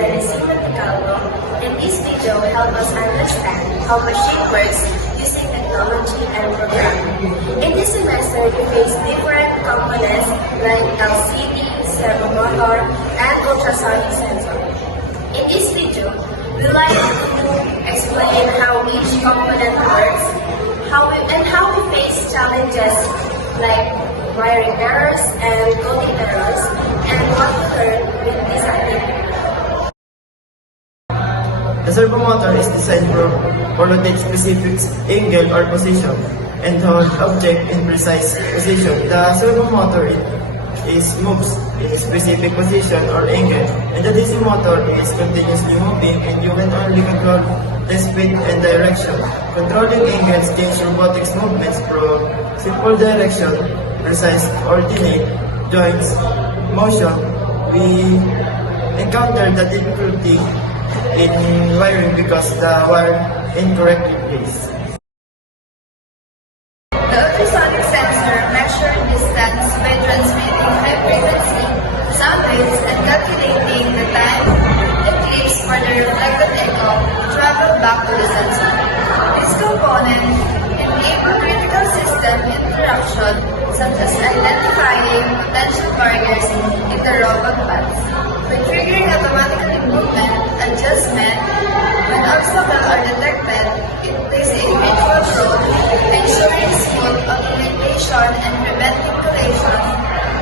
model is Calvo, and this video will help us understand how machine works using technology and programming. In this semester, we face different components like LCD, servomotor, and ultrasonic sensor. In this video, we'd like to explain how each component works, how we face challenges like wiring errors and coding errors, and what to learn with this activity. The servomotor is designed for rotate specific angle or position and hold object in precise position. The servomotor moves in specific position or angle, and the DC motor is continuously moving, and you can only control the speed and direction. Controlling angles change robotics movements from simple direction, precise ordinate, joints, motion. We encounter the difficulty in wiring because the wire incorrectly placed. The ultrasonic sensor measures distance by transmitting high frequency sound waves and calculating the time it takes for the reflected echo to travel back to the sensor. This component enables critical system interaction such as identifying potential barriers in the robot paths. By triggering automatically movement adjustment, when obstacles are detected, it plays a critical role, ensuring smooth augmentation and preventing collision,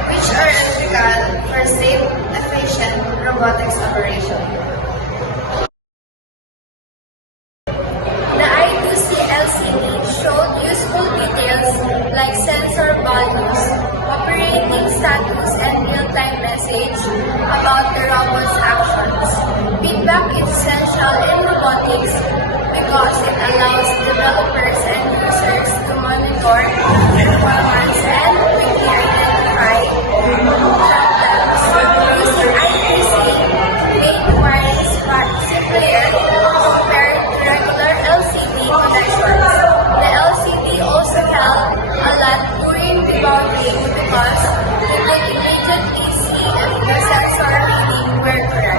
which are critical for safe, efficient robotics operation. The I2C LCD showed useful details like sensor values, operating status, and real-time message about the robot's actions. Feedback is essential in robotics because it allows developers and users to monitor performance and quickly identify problems. Using I2C made the wireless part simpler compared to regular LCD connections. The LCD also helped a lot during debugging because it could immediately see if the sensor reading were correct.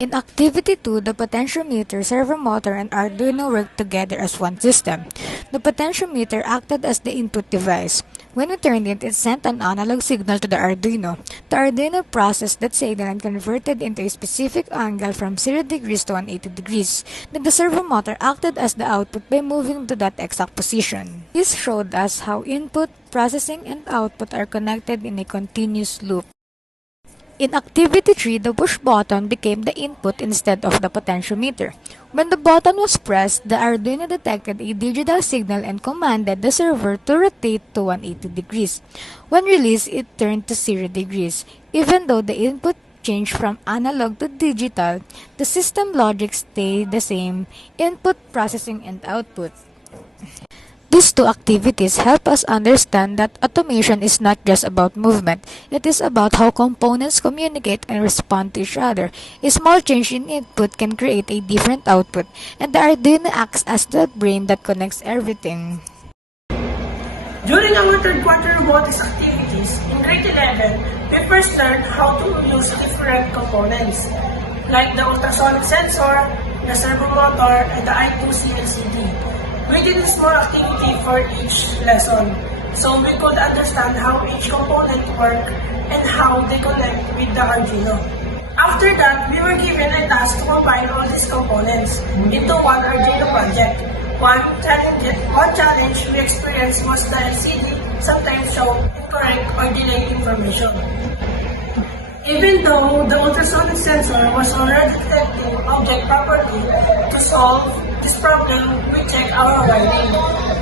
In Activity 2, the potentiometer, servomotor, and Arduino worked together as one system. The potentiometer acted as the input device. When we turned it, it sent an analog signal to the Arduino. The Arduino processed that signal and converted into a specific angle from 0 degrees to 180 degrees. Then the servomotor acted as the output by moving to that exact position. This showed us how input, processing, and output are connected in a continuous loop. In Activity 3, the push button became the input instead of the potentiometer. When the button was pressed, the Arduino detected a digital signal and commanded the server to rotate to 180 degrees. When released, it turned to 0 degrees. Even though the input changed from analog to digital, the system logic stayed the same: input, processing, and output. These two activities help us understand that automation is not just about movement, it is about how components communicate and respond to each other. A small change in input can create a different output, and the Arduino acts as the brain that connects everything. During our third quarter robotics activities in grade 11, we first learned how to use different components, like the ultrasonic sensor, the servomotor, and the I2C LCD. We did a small activity for each lesson, so we could understand how each component works and how they connect with the Arduino. After that, we were given a task to combine all these components into one Arduino project. One challenge we experienced was the LCD sometimes show incorrect or delayed information. Even though the ultrasonic sensor was already detecting object properly, to solve this problem, we checked our wiring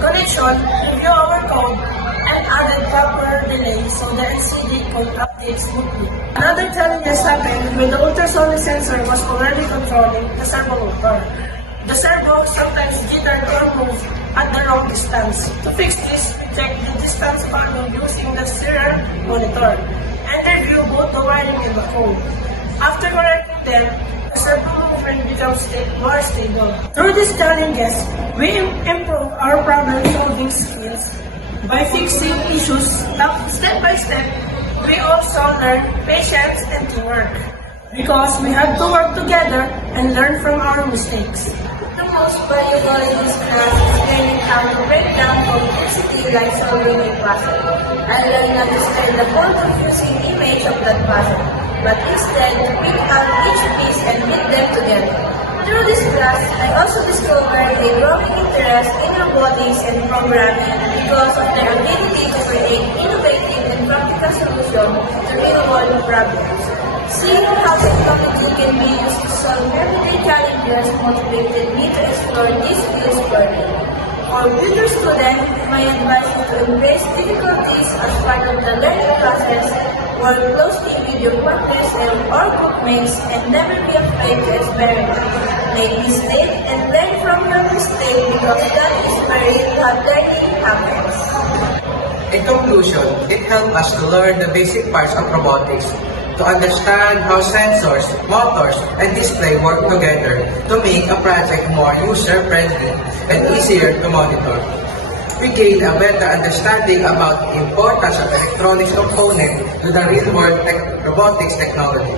connection, review our code, and added proper delay so the LCD could update smoothly. Another challenge happened when the ultrasonic sensor was already controlling the servomotor. The servo sometimes jittered or moved at the wrong distance. To fix this, we checked the distance value using the serial monitor and review both the wiring and the code. After correcting them, the servo movement becomes more stable. Through these challenges, we improve our problem-solving skills by fixing issues step by step. We also learn patience and teamwork. because we had to work together and learn from our mistakes. The most valuable in this class is learning how to break down complexity like solving a puzzle. I learned not to spend the whole confusing image of that puzzle, but instead to pick out each piece and fit them together. Through this class, I also discovered a growing interest in robotics and programming because of their ability to create innovative and practical solutions to real-world problems. Seeing how technology can be used to solve everyday challenges motivated me to explore these fields further. For future students, my advice is to embrace difficulties as part of the learning process, work closely with your partners or groupmates, and never be afraid to experiment. Make mistakes and learn from your mistakes because that is where real learning happens. In conclusion, it helped us to learn the basic parts of robotics, to understand how sensors, motors, and display work together to make a project more user-friendly and easier to monitor. We gained a better understanding about the importance of electronics components to the real-world robotics technology.